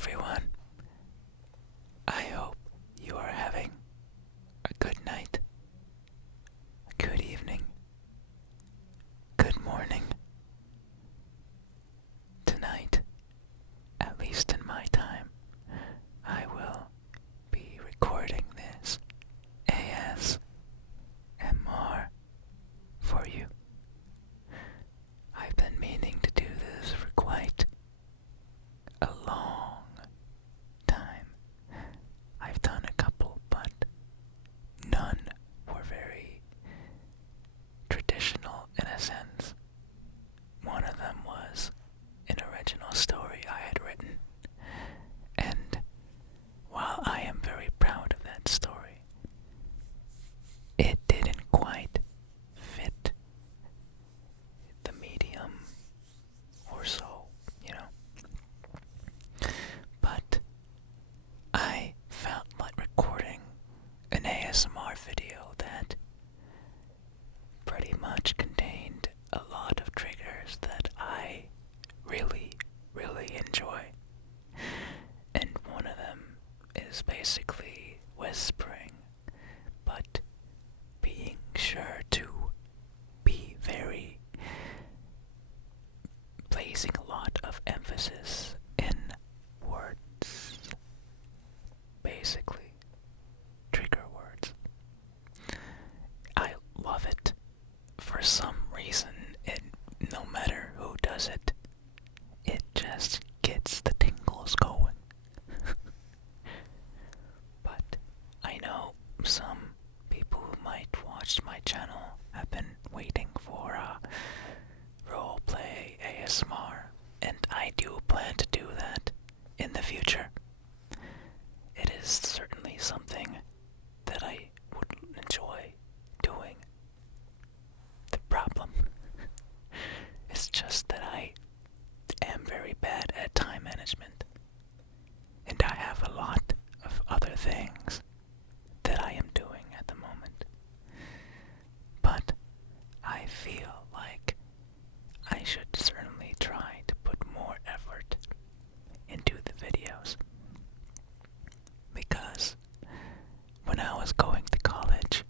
everyone. I hope you are having a good night, a good evening, good morning. Tonight, at least in my time, I will be recording this ASMR for you. I've been meaning to do this for quite a long time. I've done a couple, but none were very traditional in a sense. One of them was an original story I had written, and while I am very proud of that story, it didn't quite fit the medium or so, But I felt like recording an ASMR video that pretty much contained a lot of triggers that I really, really enjoy. And one of them is basically whispering, but being sure to be very placing a lot of emphasis in words. Basically, trigger words. I love it. For some reason, no matter who does it, it just gets the tingles going. But I know some people who might watch my channel have been waiting for roleplay ASMR, and I do plan to do that in the future. It is certainly something that I would enjoy doing. The problem is just that I am very bad at time management, and I have a lot of other things that I am doing at the moment. But I feel like I should certainly try to put more effort into the videos, because when I was going to college,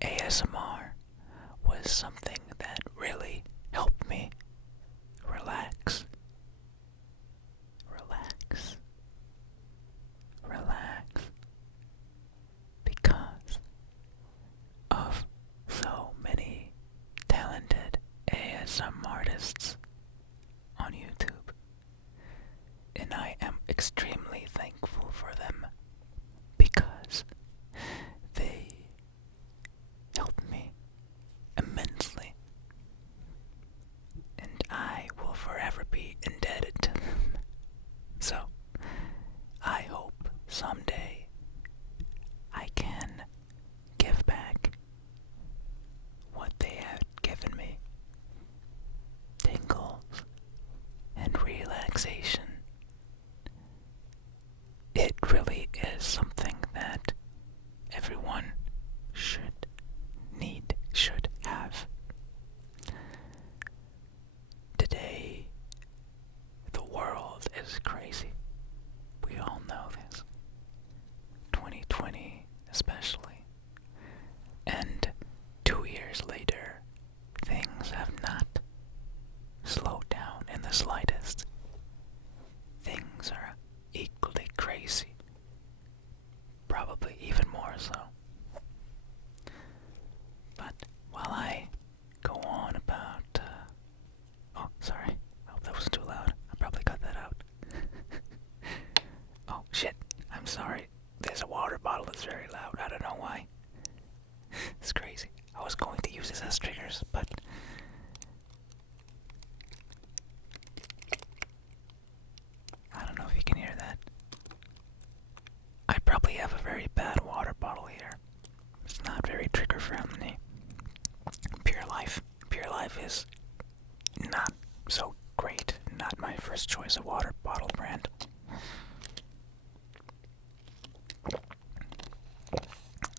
ASMR was something that really helped me relax, because of so many talented ASMR artists on YouTube, and I am extremely thankful for them because they helped me immensely, and I will forever be indebted to them. So, I hope someday I can give back what they have given me. Tingles and relaxation. It really is something that everyone should have. Today, the world is crazy. We all know this. 2020 especially. And 2 years later, things have not slowed down in the slightest. Things are equally crazy. Probably even more so. But while I go on about, oh, sorry. I hope that wasn't too loud. I'll probably cut that out. Oh, shit. I'm sorry. There's a water bottle that's very loud. I don't know why. It's crazy. I was going to use this as triggers, but I don't know if you can hear that. I probably have a very bad water bottle here. It's not very trigger friendly. Pure Life is not so great. Not my first choice of water bottle brand.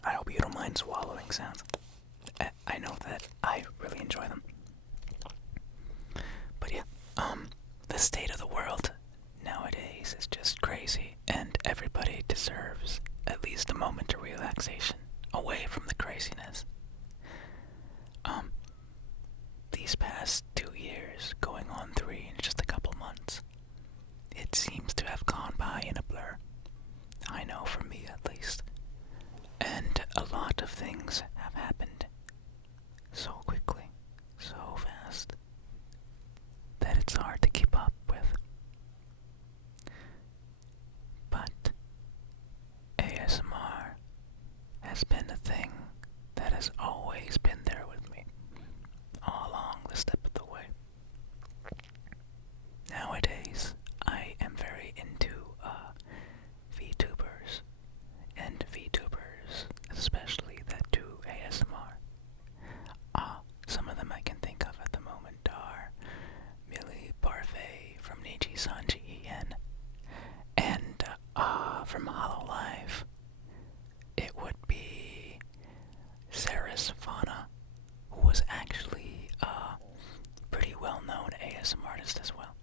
I hope you don't mind swallowing sounds. I know that I really deserves at least a moment of relaxation away from the craziness. These past 2 years, going on 3 in just a couple months, it seems to have gone by in a blur. I know for me at least. And a lot of things have happened so quickly, so fast, that it's hard to keep up with. But ASMR has been a thing that has always been there with me, all along the step of the way. Nowadays, I am very into VTubers, and VTubers especially that do ASMR. Some of them I can think of at the moment are Millie Parfait from Niji Sanji and from Hololive, it would be Saris Fauna, who was actually a pretty well-known ASMR artist as well.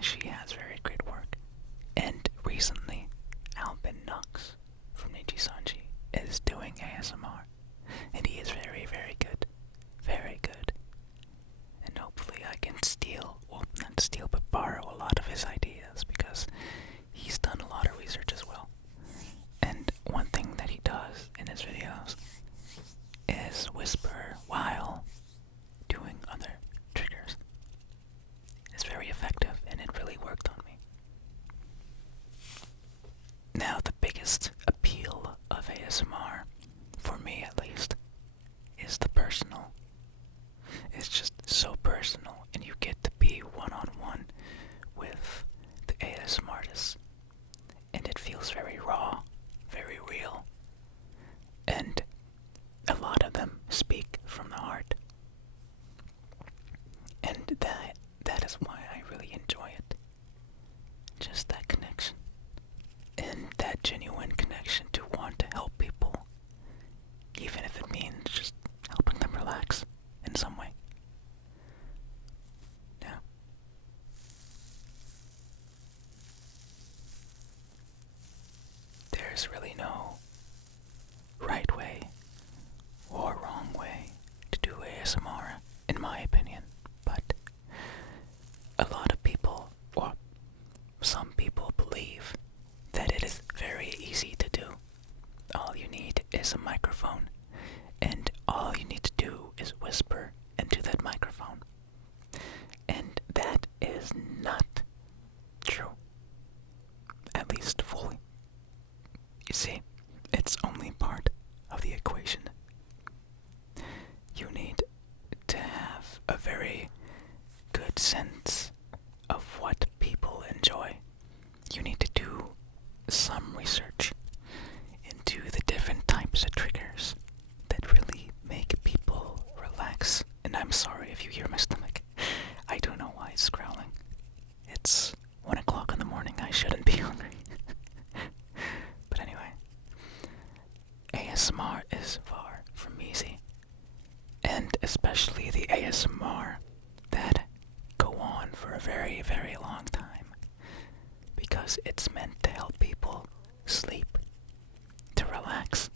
She has very great work. And recently, Albin Knox from Niji Sanji is doing ASMR, and he is very, very good. Very good. And hopefully I can not steal, but borrow a lot of his ideas, because he's done a lot of research as well. And one thing that he does in his videos is whisper while doing other triggers. It's very effective, and it really worked on me. Now, the biggest appeal of ASMR, for me at least, is the personal. It's just so personal, and you get to be one-on-one with the ASMR artists, and it feels very raw, very real, and a lot of them speak from the heart, and that is why I really enjoy it. Just that connection, and that genuine connection to want to help people, even if it means just helping them relax in some way. Now, there's really no right way or wrong way to do ASMR, in my opinion, but a lot of people, or some people, believe that it is very easy to do. All you need is a microphone, and all you need to do is whisper into that microphone. And that is not true, at least fully. You see, it's only part of the equation. You need to have a very good sense of what people enjoy. You need to do some research into the different types of triggers that really make people relax. And I'm sorry if you hear my stomach. I don't know why it's growling. It's 1 o'clock in the morning. I shouldn't be hungry. But anyway, ASMR is far from easy. And especially the ASMR that go on for a very, very long time. Because it's meant to help people sleep, to relax.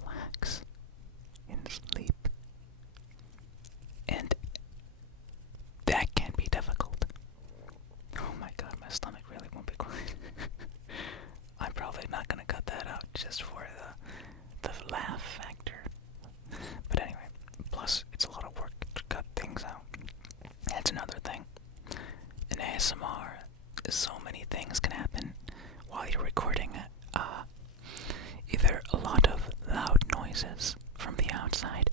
Relax and sleep. And that can be difficult. Oh my god, my stomach really won't be quiet. I'm probably not gonna cut that out just for the laugh factor. But anyway, plus it's a lot of work to cut things out. That's another thing. In ASMR, so many things can happen while you're recording it. Either a lot of loud noises from the outside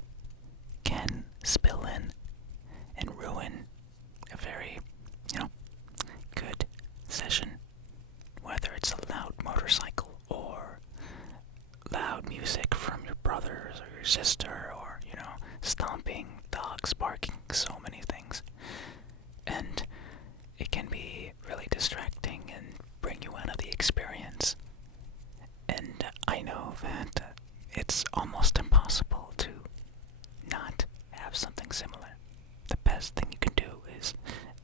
can spill in and ruin a very, good session. Whether it's a loud motorcycle or loud music from your brothers or your sister, or, stomping, dogs barking, so many things. And it can be really distracting and bring you out of the experience. And I know that it's almost impossible to not have something similar. The best thing you can do is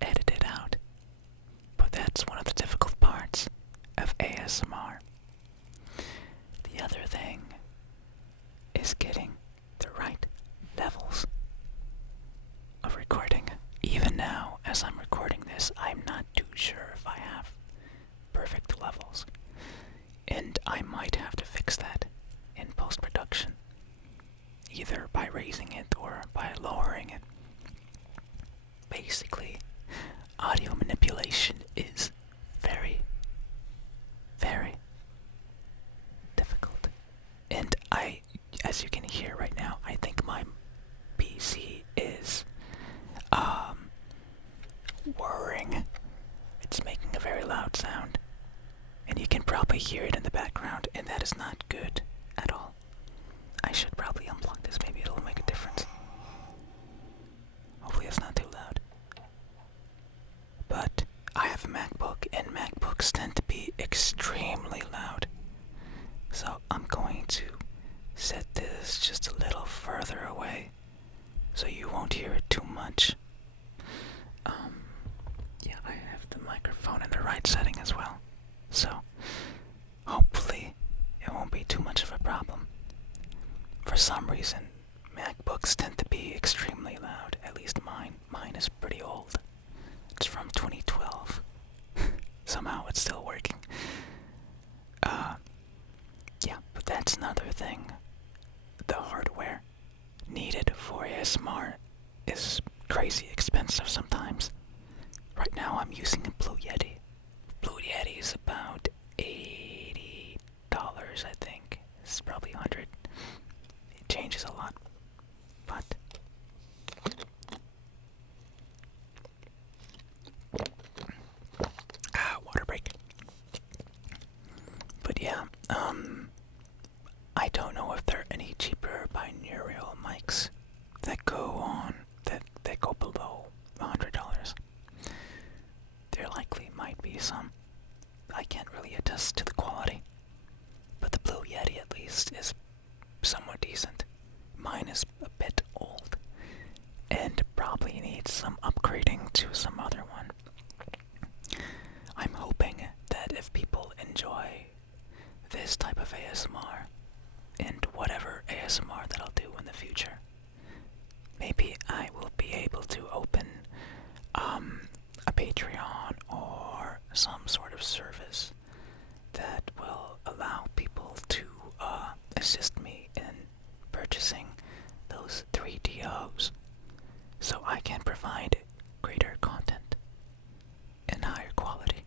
edit it out. But that's one of the difficult parts of levels. I'm not too sure if I have perfect levels. And I might have to fix that in post-production, either by raising it or by lowering it. Basically, audio manipulation is very, very difficult. And as you can hear right now, I think my PC is whirring. It's making a very loud sound. And you can probably hear it in the background, and that is not good at all. I should probably unplug this, maybe it'll make a difference. Hopefully it's not too loud. But I have a MacBook, and MacBooks tend to be extremely loud. So I'm going to set this just a little further away so you won't hear it too much. Yeah, I have the microphone in the right setting as well. So hopefully it won't be too much of a problem. For some reason, MacBooks tend to be extremely loud, at least mine. Mine is pretty old. It's from 2012. Somehow it's still working. Yeah, but that's another thing. The hardware needed for ASMR is crazy expensive sometimes. Right now I'm using a Blue Yeti. Blue Yeti is about $80, I think. It's probably $100. It changes a lot. But water break. But yeah, I don't know if there are any cheaper binaural mics that go below $100. There likely might be some. I can't really attest to the quality, but the Blue Yeti at least is somewhat decent. Mine is a bit old and probably needs some upgrading to some other one. I'm hoping that if people enjoy this type of ASMR and whatever ASMR that I'll do in the future, maybe I will be able to open a Patreon or some sort of service that will allow people to assist me in purchasing those 3DOs so I can provide greater content and higher quality.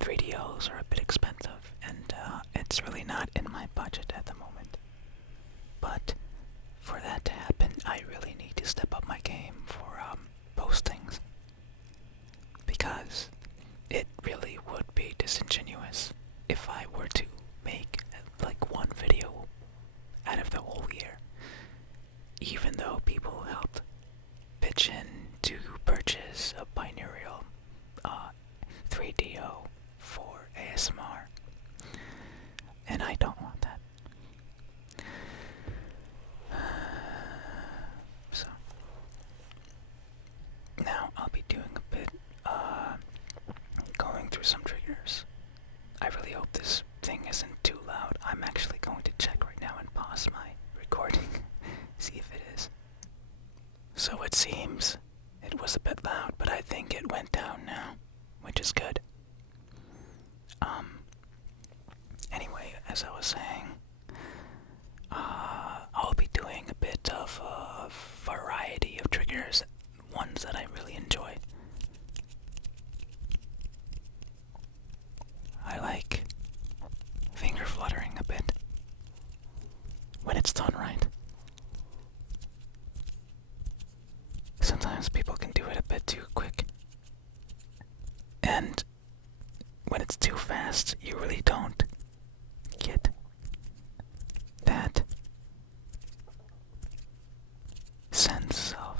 3DOs are a bit expensive, and it's really not in my budget at the moment. But for that to happen, I really need to step up my game for postings, because it really would be disingenuous if I were to make like one video out of the whole year, even though people helped pitch in to purchase a binaural 3DO for ASMR, and I don't want that. So now I'll be doing a bit going through some triggers. I really hope this thing isn't too loud. I'm actually going to check right now and pause my recording, see if it is. So it seems it was a bit loud, but I think it went down now, which is good. Anyway, as I was saying, I'll be doing a bit of a variety of triggers, ones that I really enjoy. I like finger fluttering a bit when it's done right. Sometimes people can do it a bit too quick, and when it's too fast, you really don't get that sense of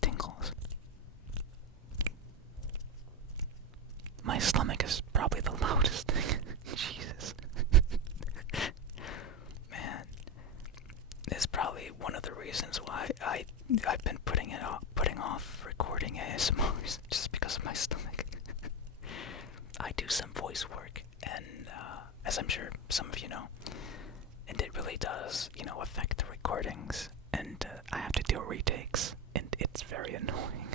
tingles. My stomach is probably the loudest thing. Jesus. Man, it's probably one of the reasons why I've been putting off recording ASMRs, just because of my stomach. I do some voice work, and as I'm sure some of you know, and it really does, affect the recordings, and I have to do retakes, and it's very annoying.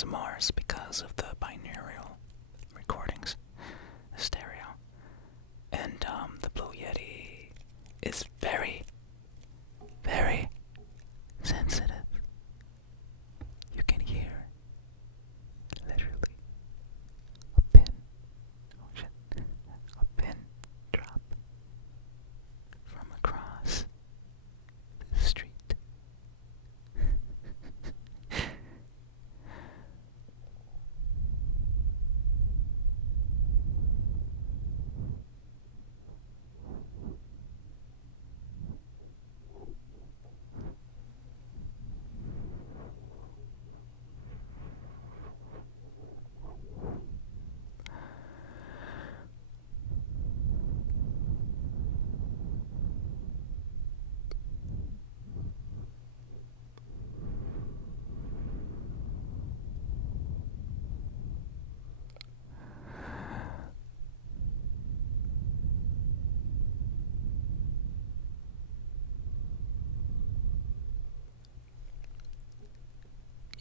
ASMRs because of the binaural recordings, the stereo. And the Blue Yeti is very, very sensitive. You can hear literally a pin, a pin drop from across the street.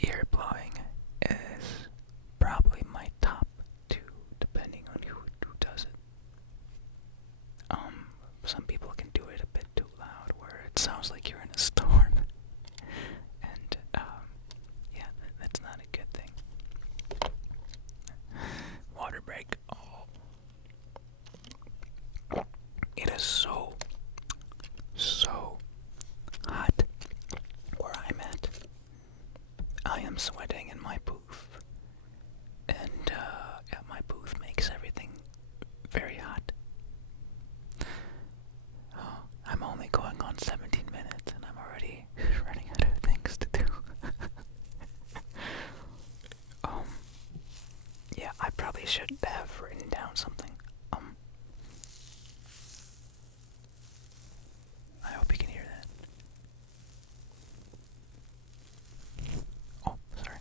Ear blowing is probably my top two, depending on who does it. Some people can do it a bit too loud, where it sounds like you're in a storm, and yeah, that's not a good thing. Water break. Oh, it is so hot where I'm at. I am sweating in my booth, and yeah, my booth makes everything very hot. I'm only going on 17 minutes, and I'm already running out of things to do. Yeah, I probably should have written down something. I hope you can hear that. Oh, sorry.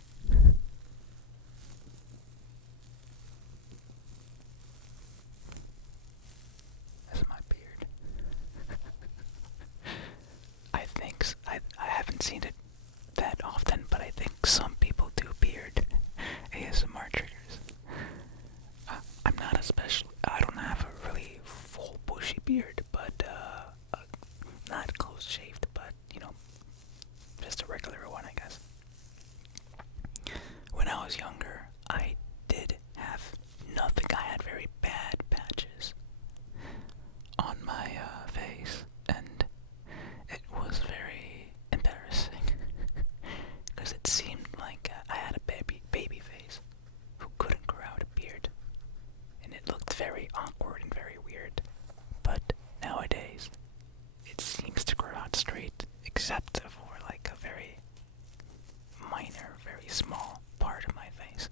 This is my beard. I haven't seen it that often, but I think some people do beard ASMR triggers. I'm not I don't have a really full bushy beard, but not close shaved, but just a regular one, I guess. When I was younger, I did have nothing. I had very bad patches on my face, and it was very embarrassing because it seemed like I had a baby face who couldn't grow out a beard, and it looked very awkward and very weird. But nowadays, it seems to grow out straight, except for like a very minor, very small part of my face.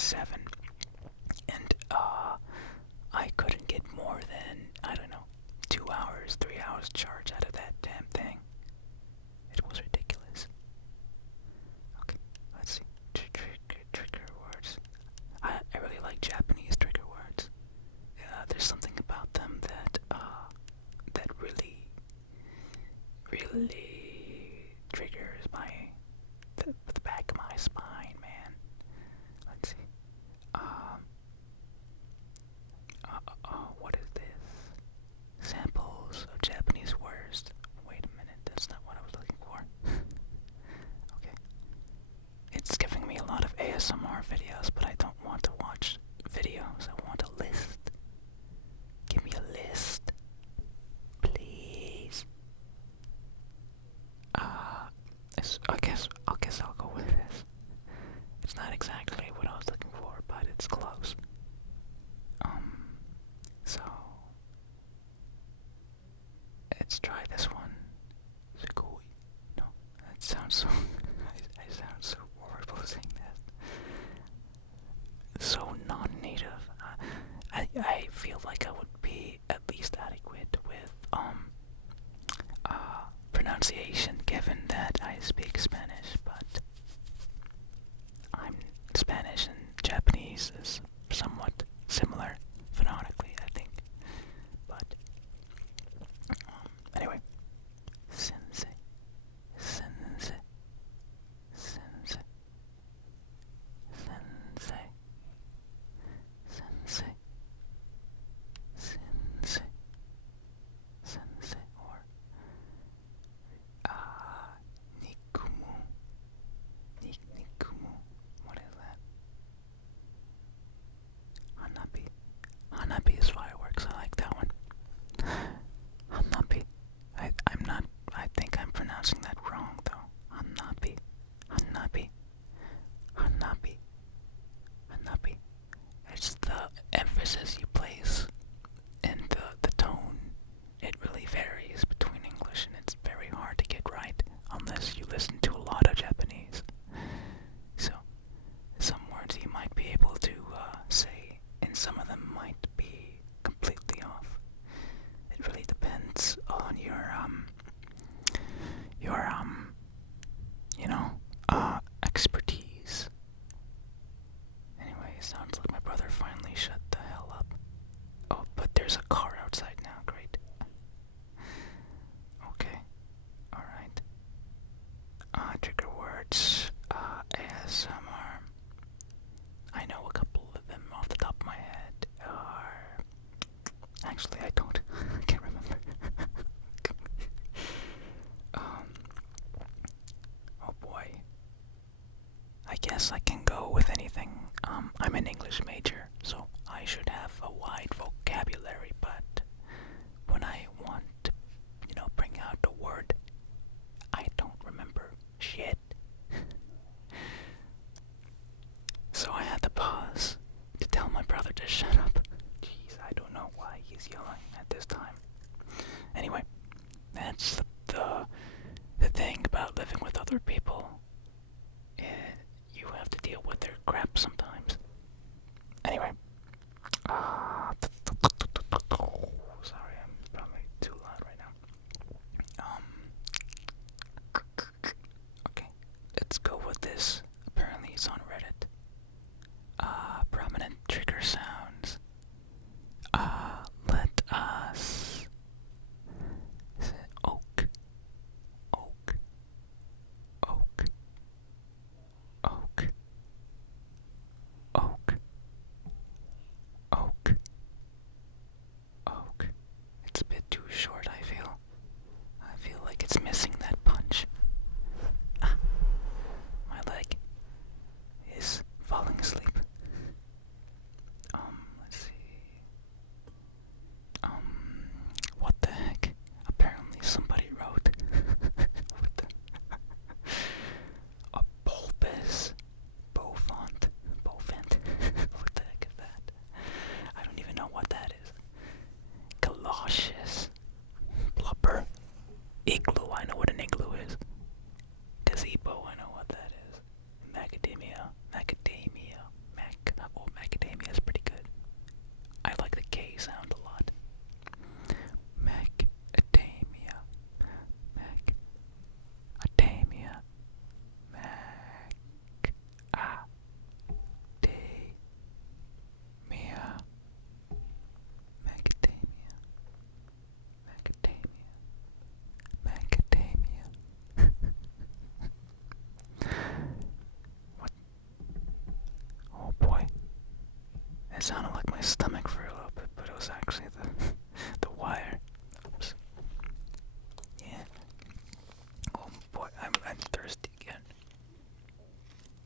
7, and I couldn't get more than, I don't know, 2 hours, 3 hours charge out of that damn thing. It was ridiculous. Okay, let's see. Trigger words. I really like Japanese trigger words. There's something about them that really triggers the back of my spine, man. Let's see. What is this? Samples of Japanese words. Wait a minute, that's not what I was looking for. Okay. It's giving me a lot of ASMR videos, but I don't want to watch videos. I want a list. Give me a list, please. I guess I'll go with this. It's not exactly what I was looking for, but it's close. So let's try this one. Sugoi. No, that sounds so. I sound so horrible saying that. So non-native. I feel like I would be at least adequate with pronunciation, given that I speak Spanish, but Spanish and Japanese is somewhat similar phonetically, I think. But anyway, sensei, sensei, sensei, sensei, sensei, sensei, sensei, or nikumu, nikumu. What is that? Hanabi. Hanabi is fireworks. I like that one. Hanabi. I think I'm pronouncing that wrong though. Hanabi. Hanabi. Hanabi. Hanabi. It's the emphasis you place and the tone. It really varies between English, and it's very hard to get right unless you listen to a lot of Japanese. So, some words you might be able to say, and some of them might be completely off. It really depends on your expertise. Anyway, it sounds like my brother finally shut the hell up. Oh, but there's a car outside now. Great. Okay. Alright. Trigger words. ASMR. I know a couple of them off the top of my head. Actually, I don't. I can't remember. Oh boy. I guess I can go with anything. I'm an English major, so I should have a wide vocabulary, but when I want to, bring out the word, I don't remember shit. So I had to pause to tell my brother to shut up. Jeez, I don't know why he's yelling at this time. Anyway, that's the thing about living with other people. You have to deal with their crap sometimes. Anyway. Sorry, I'm probably too loud right now. Okay, let's go with this. Apparently it's on Reddit. Prominent trigger sounds. Let us. Is it oak? Oak. Oak. Oak. Oak. Oak. Oak. It's a bit too short, I feel. I feel like it's missing that punch. My leg is falling asleep.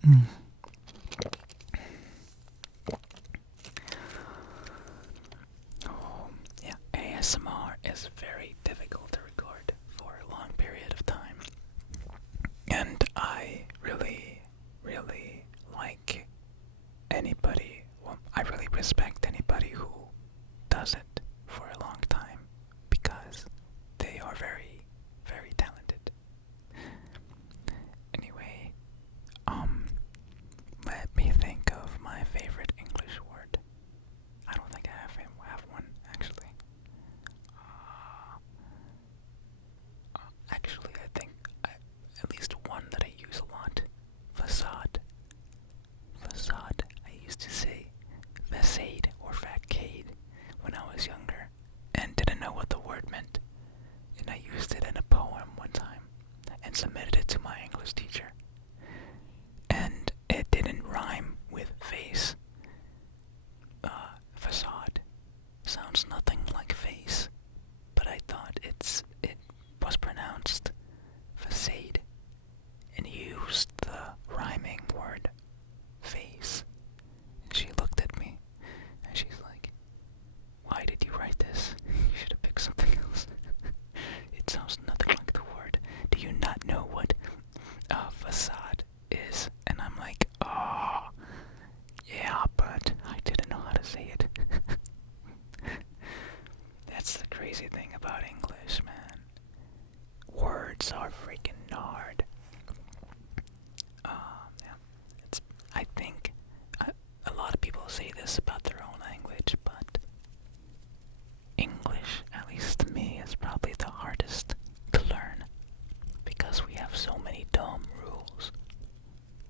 Oh, yeah, ASMR is very difficult to record for a long period of time. And I really, really like anybody, well, I really respect anybody who does it for a long time because they are very, very talented. Anyway, let me think of my favorite English word. I don't think I have one, actually. Actually, I think at least one that I use a lot. Facade. Facade. I used to say facade or facade when I was younger and didn't know what the word meant. And I used it in a poem one time and submitted it to my English teacher. And it didn't rhyme with face. Facade sounds nothing like face, but I thought it was pronounced facade and used the rhyming word face. And she looked at me and she's like, "Why did you write this? You should have picked something else." It sounds nothing like the word. Do you not know what facade is? And I'm like, "Oh, yeah, but I didn't know how to say it." That's the crazy thing about English, man. Words are freaking hard. Yeah, I think a lot of people say this about their own language, but English, at least to me, is probably the hardest to learn because we have so many dumb rules,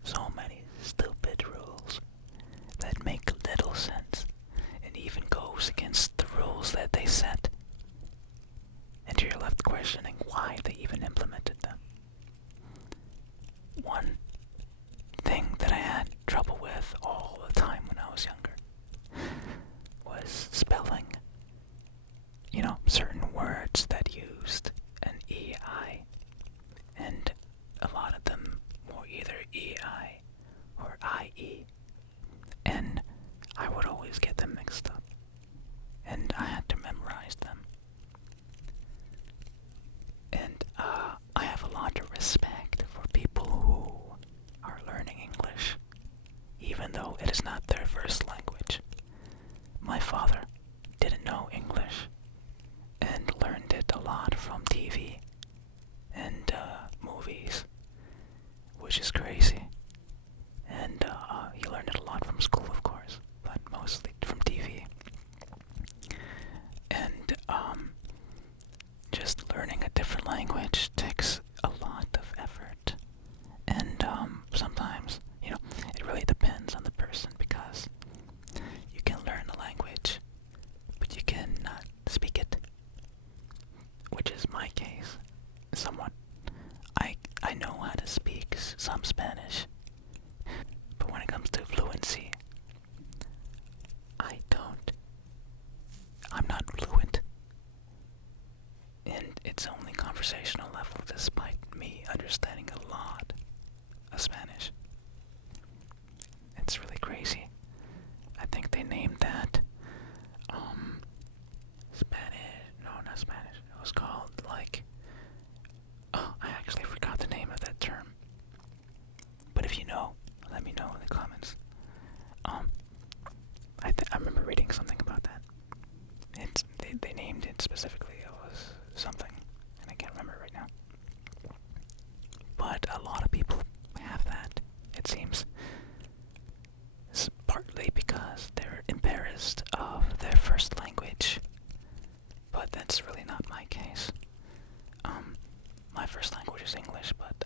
so many stupid rules that make little sense and even goes against the rules that they set. And you're left questioning why they even implemented them. One thing that I had trouble with all the time when I was younger was spelling. You know, certain words that used an EI, and a lot of them were either EI or IE, and I would always get them mixed up, and I had to memorize them. And I have a lot of respect for people who are learning English, even though it is not their first language. My father didn't know English and learned it a lot from TV and movies, which is crazy. And he learned it a lot from school, of course, but mostly from TV. And just learning a different language takes a lot of effort. And sometimes, you know, it really depends on the person because you can learn the language, but you cannot speak it, which is my case, somewhat. I know how to speak some Spanish, but when it comes to fluency, I don't. I'm not fluent. And it's only conversational level despite me understanding a lot of Spanish. It's really crazy. I think they named that Spanish. No, not Spanish. It was called like, oh, I actually forgot the name of that term. But if you know, let me know in the comments. I remember reading something about that. They named it specifically. It was something, and I can't remember right now. But a lot of people have that, it seems. It's partly because they're embarrassed of their first language, but that's really not my case. My first language is English, but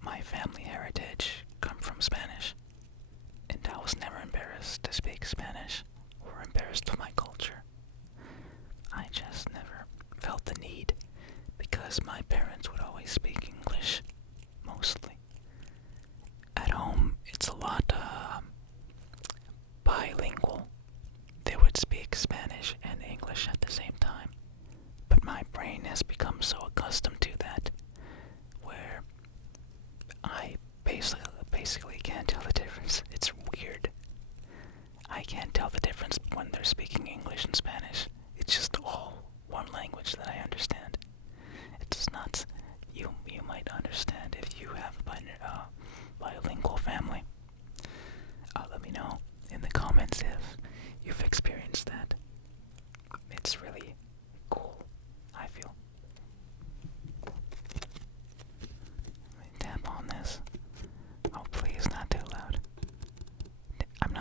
my family heritage come from Spanish, and I was never embarrassed to speak Spanish or embarrassed of my culture. I just never felt the need because my parents would always speak English, mostly. can't tell the difference. It's weird. I can't tell the difference when they're speaking English and Spanish. It's just all one language that I understand. It's not. You might understand if you have a bilingual family. Let me know in the comments if you've experienced that. It's really cool, I feel. Let me tap on this. Oh, please, not too loud. I'm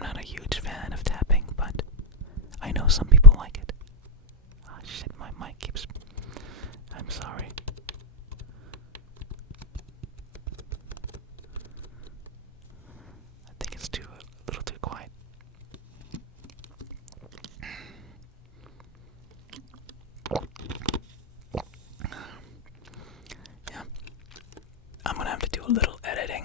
not a huge fan of tapping, but I know some people like it. Ah, shit, my mic keeps... I'm sorry. I think it's a little too quiet. Yeah. I'm gonna have to do a little editing.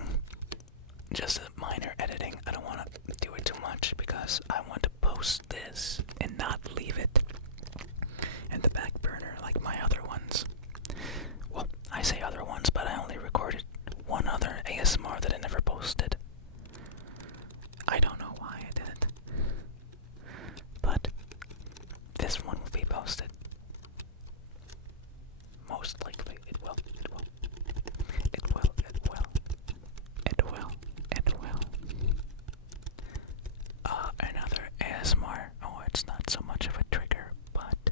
Just a minor editing. I don't want to do it too much because I want to post this and not leave it in the back burner like my other ones. Well, I say other ones, but I only recorded one other ASMR that I never posted. I don't know why I didn't. But this one will be posted. Most likely it will. It will. It will. It will. It will. It will. Another ASMR. Oh, it's not so much of a trigger, but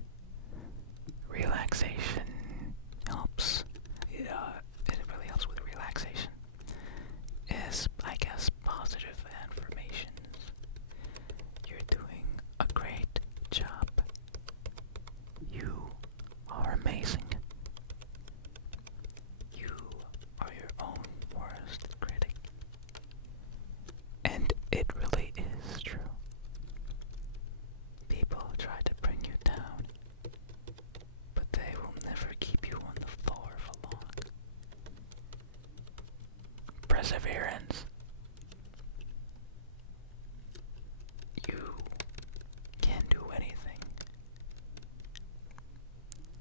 relaxation helps. It really helps with relaxation. Is, I guess, positive affirmations. You're doing a great job. You are amazing. You are your own worst critic. And it really is true. People try to bring you down, but they will never keep you on the floor for long. Perseverance. You can do anything.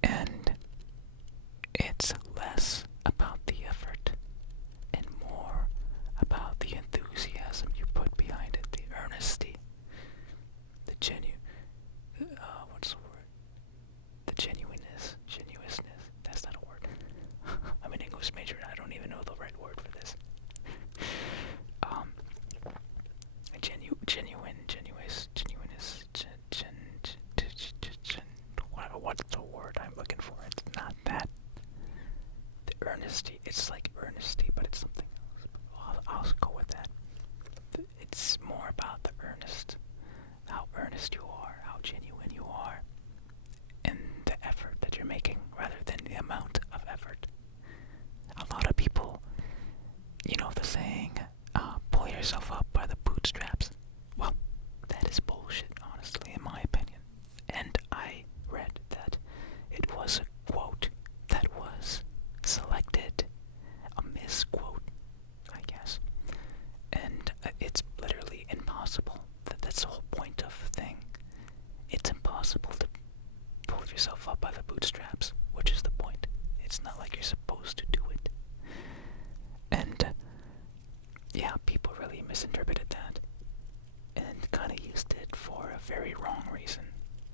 And it's less about the effort and more about the enthusiasm you put behind it, the earnesty, the what's the word? The genuineness. That's not a word. I'm an English major and I don't even know the right word for this. What's the word I'm looking for? It's not that. The earnesty. It's like earnesty, but it's something else. I'll go with that. It's more about the how earnest you are, how genuine you are, and the effort that you're making, rather than the amount of effort. A lot of people, you know the saying, pull yourself up by the bootstraps. Well, that is bullshit, honestly, in my opinion. And I read that it was a quote that was selected, a misquote, I guess. And it's literally impossible. That's the whole point of the thing. It's impossible to pull yourself up by the bootstraps, which is the point. It's not like you're supposed to do it. And yeah, people really misinterpreted that and kind of used it for a very wrong reason,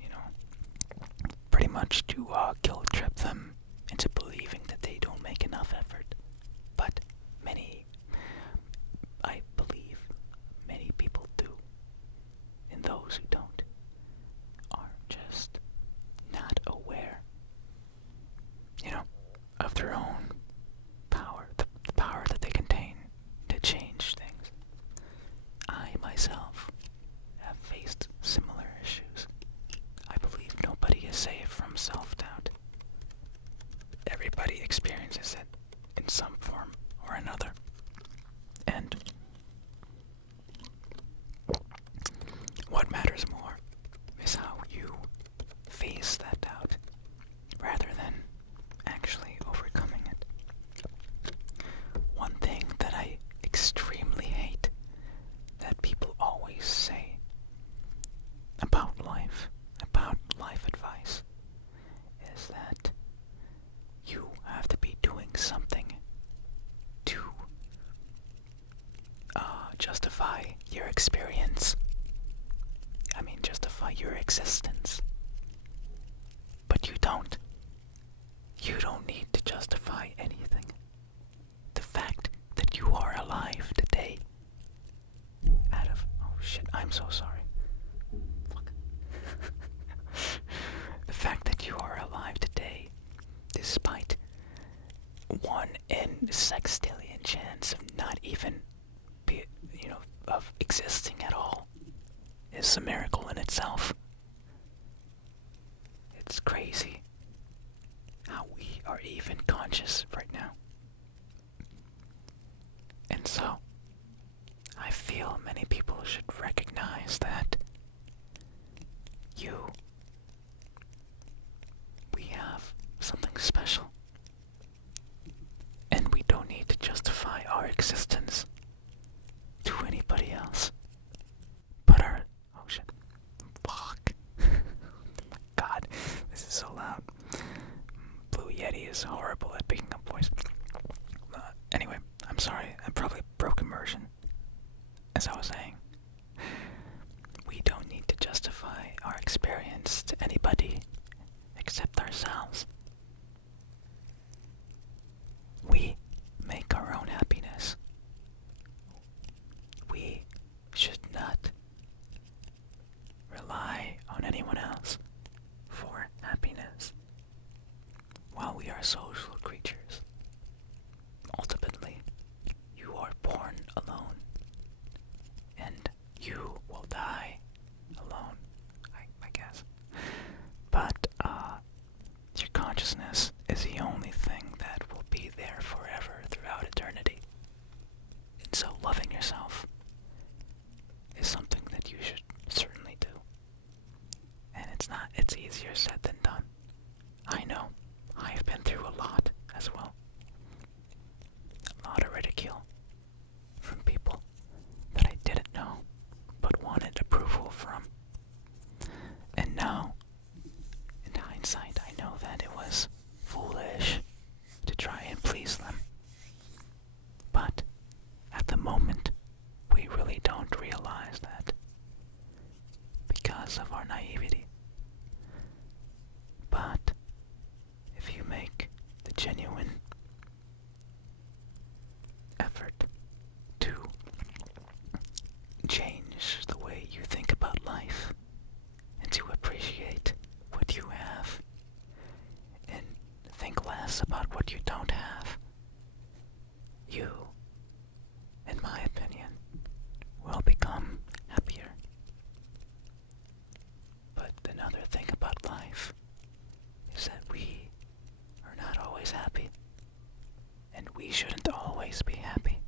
you know. Pretty much to guilt trip them into believing that they don't make enough effort. But I believe many people do. And those who don't are just not aware, you know, of their own power, the power that they contain to change things. I myself have faced similar issues. I believe nobody is safe from self-doubt. Everybody experiences it in justify your experience. Justify your existence. But you don't. You don't need to justify anything. The fact that you are alive today, oh shit, I'm so sorry. Fuck. The fact that you are alive today, despite 1 in sextillion chance of not even of existing at all, is a miracle in itself. It's crazy how we are even conscious right now. And so, I feel many people should recognize that we have something special. And we don't need to justify our existence to anybody else. But oh shit. Fuck. God, this is so loud. Blue Yeti is horrible at picking up voice. Anyway, I'm sorry, I probably broke immersion. As I was saying, we don't need to justify our experience to anybody except ourselves. We make our own happiness. We should not rely on anyone else for happiness. While we are social creatures, ultimately, you are born alone, and you will die alone, I guess. But your consciousness is the only thing that will be there forever throughout eternity. And so loving yourself is something that you should certainly do. And it's easier said than done. I know. I've been through a lot as well. A lot of ridicule from people that I didn't know but wanted approval from. And now, in hindsight, I know that it was foolish to try and please them. But at the moment, we really don't realize that because of our naivety. But if you make the genuine effort to change the way you think about life and to appreciate what you have and think less about what you don't have, you, in my opinion, will become happier. But another thing about life is that we are not always happy, and we shouldn't always be happy,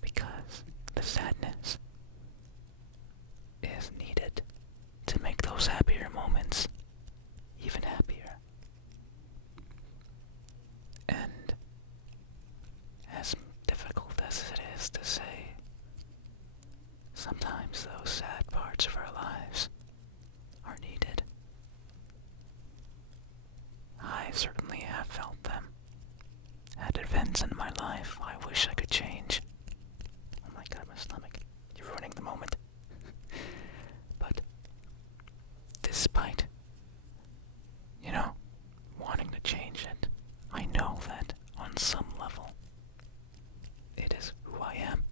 because the sadness is needed to make those happier moments even happier. And as difficult as it is to say, sometimes those sad parts of our lives are needed. I certainly have felt them at events in my life I wish I could change. Oh my god, my stomach. You're ruining the moment. But despite, wanting to change it, I know that on some level it is who I am.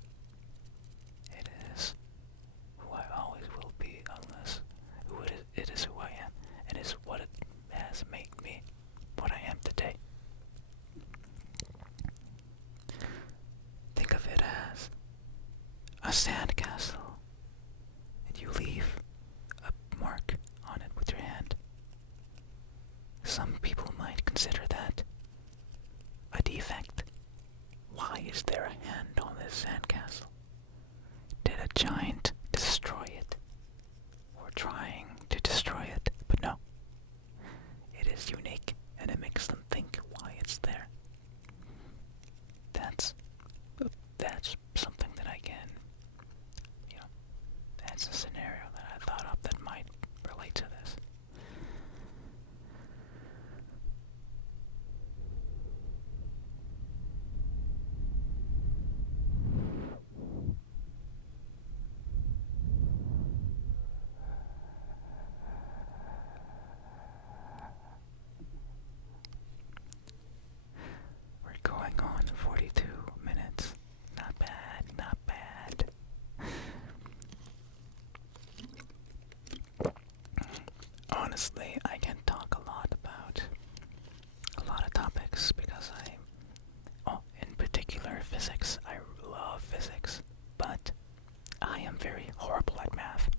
It is who I always will be, unless it is who I am. It is what it has made me what I am today. Think of it as a sandcastle, and you leave a mark on it with your hand. Some people might consider that a defect. Why is there a hand on this sandcastle? Did a giant destroy it? Or trying to destroy it? But no. It is unique, and it makes them think why it's there. That's something that I can, that's a scenario that I thought of that might relate to this. honestly, I can talk a lot about a lot of topics because in particular, physics. I love physics, but I am very horrible at math.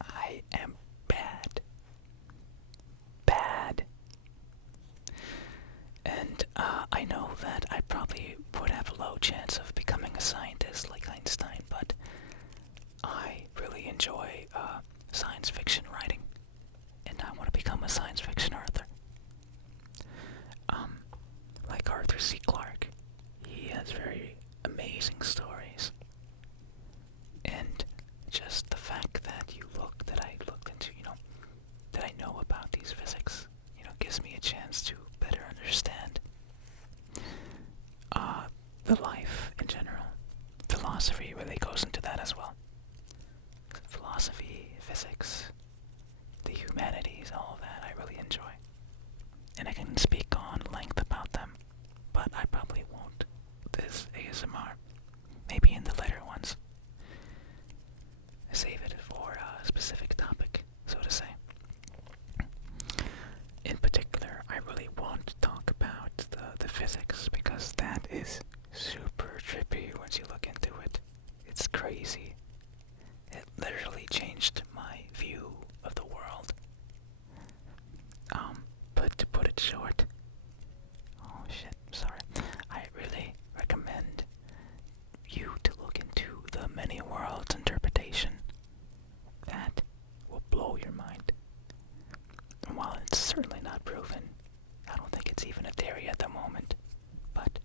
I am bad. Bad. And I know that I probably would have a low chance of becoming a scientist like Einstein, but I really enjoy science fiction writing, and I want to become a science fiction author. Like Arthur C. Clarke. He has very amazing stories. And just the fact that I looked into, that I know about these physics, gives me a chance to better understand the life in general. Philosophy really goes into that as well. Philosophy, physics, the humanities, all of that I really enjoy. And I can speak on length about them, but I probably won't this ASMR. Maybe in the later ones. Save it for a specific topic, so to say. In particular, I really want to talk about the physics because that is super trippy once you look into it. It's crazy. It literally changed my view of the world. But to put it short, oh shit, sorry. I really recommend you to look into the many worlds interpretation. That will blow your mind. And while it's certainly not proven, I don't think it's even a theory at the moment, but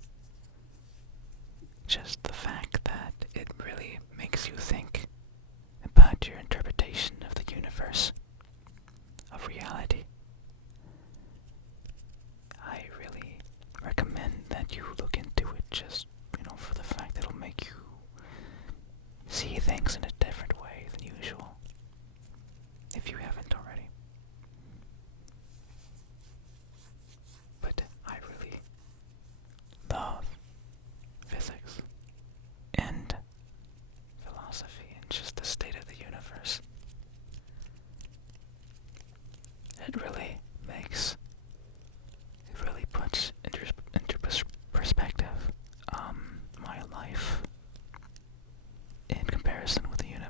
just the fact that it really makes you think about your interpretation of the universe, of reality. I really recommend that you look into it just, for the fact that it'll make you see things in a different way than usual, if you haven't already. But I really love physics and philosophy and just the state of the universe. It really puts into perspective my life in comparison with the universe.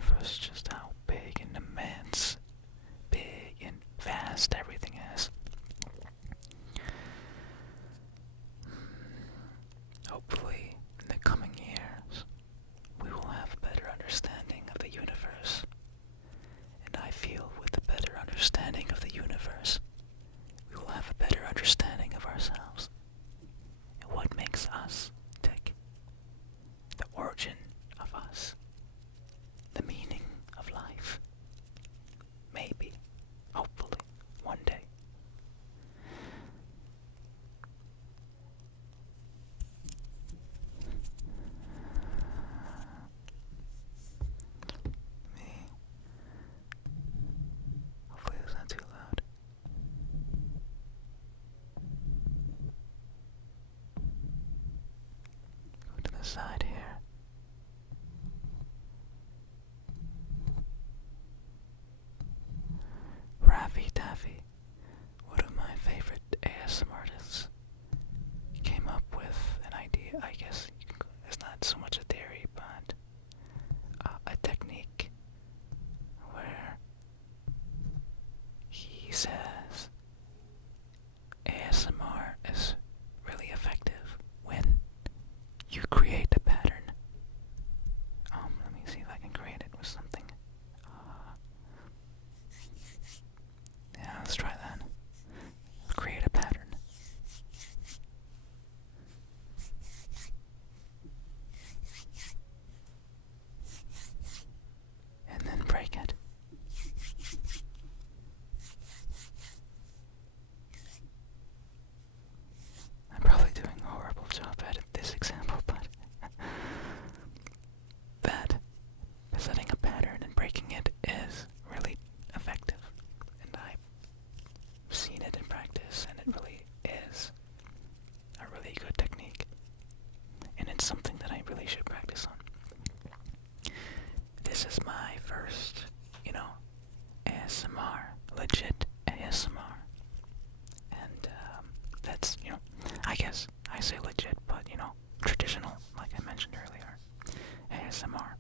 ASMR.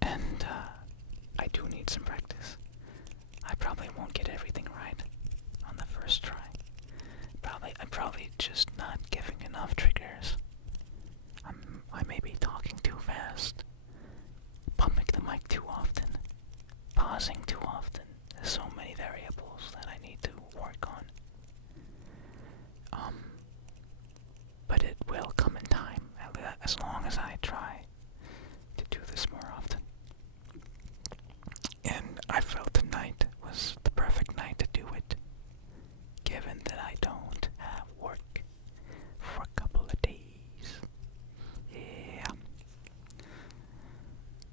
And I do need some practice. I probably won't get everything right on the first try. I'm probably just not giving enough triggers. I may be talking too fast, pumping the mic too often, pausing too often. There's so many variables that I need to work on. But it will come in time, as long as I try to do this more often. And I felt tonight was the perfect night to do it, given that I don't have work for a couple of days. Yeah.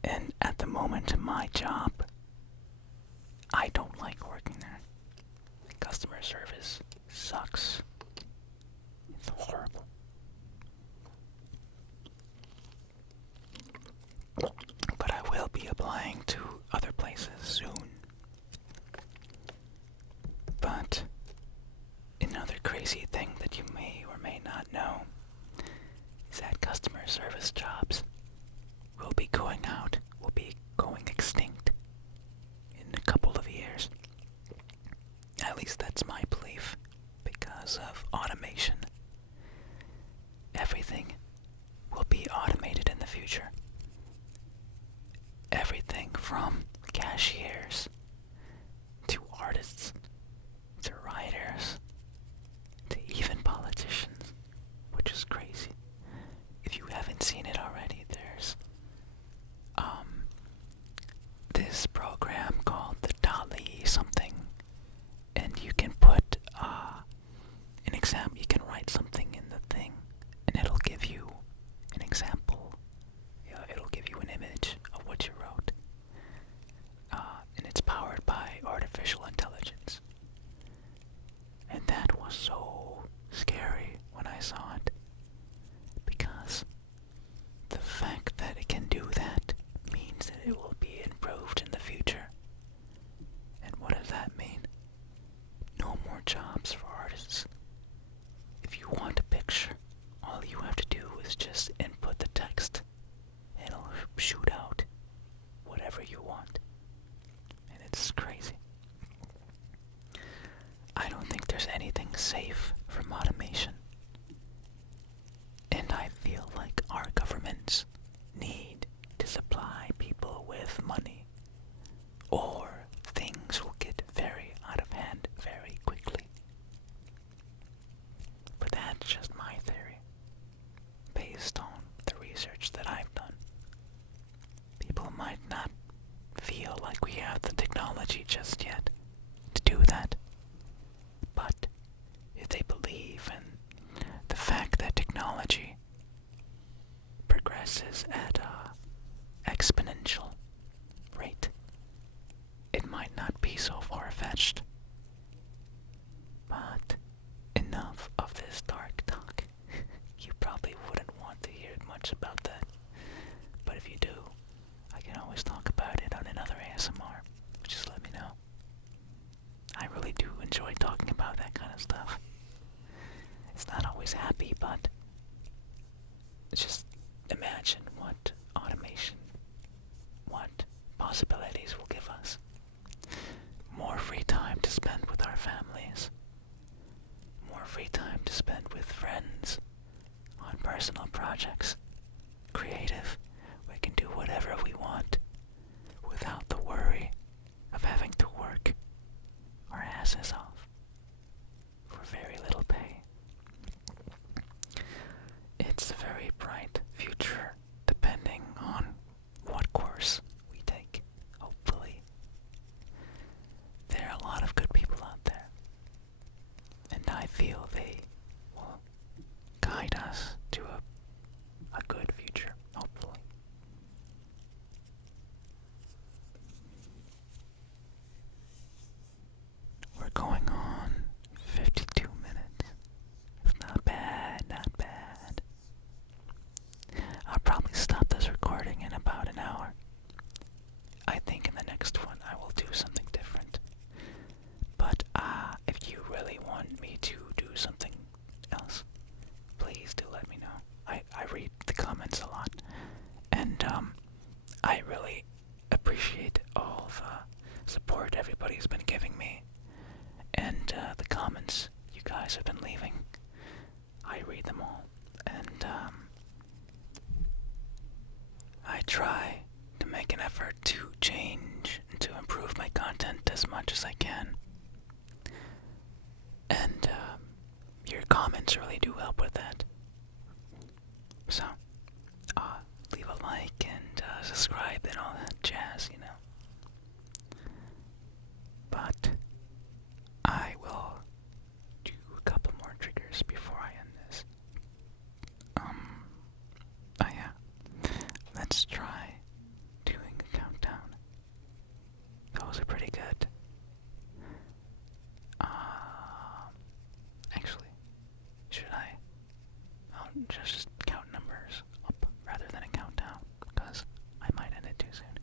And at the moment, my job, I don't like working there. Customer service sucks. It's horrible. But I will be applying to other places soon. But another crazy thing that you may or may not know is that customer service jobs will be going extinct in a couple of years. At least that's my belief, because of automation. Everything will be automated in the future. Everything from cashiers to artists to writers to even politicians, which is crazy. If you haven't seen it already, there's this program called the Dali something, and you can put an example. You can write something in the thing, and it'll give you an example. It'll give you an image of what you wrote, and it's powered by artificial intelligence. And that was so scary when I saw it, because the fact that it can do that means that it will be improved in the future. And what does that mean? No more jobs for artists. If you want a picture, all you have to do is just input the text. It'll shoot out whatever you want. And it's crazy. I don't think there's anything safe from automation. And I feel like our governments need to supply people with money, or things will get very out of hand very quickly. But that's just my theory, based on the research that I've done. People might not feel like we have the technology just yet to do that. But if they believe in the fact that technology progresses at an exponential rate, it might not be so far-fetched. But enough of this dark talk. You probably wouldn't want to hear much about that. But if you do, I can always talk about it on another ASMR. Just let me know. I really do enjoy talking about that kind of stuff. It's not always happy, but just imagine what automation, what possibilities will give us. More free time to spend with our families. More free time to spend with friends on personal projects. Creative. We can do whatever we want without the worry of having to work our asses off for very little pay. It's a very bright future, depending on what course we take, hopefully. There are a lot of good people out there, and I feel they will guide us to a good future, hopefully. We're going I really appreciate all the support everybody's been giving me, and the comments you guys have been leaving. I read them all, and I try to make an effort to change and to improve my content as much as I can. And your comments really do help with that. So, leave a like and subscribe and all that jazz, you know. But I will do a couple more triggers before I end this. Yeah. Let's try doing a countdown. Those are pretty good. Actually, should I? I'll just count numbers up rather than a countdown, because I might end it too soon.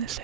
this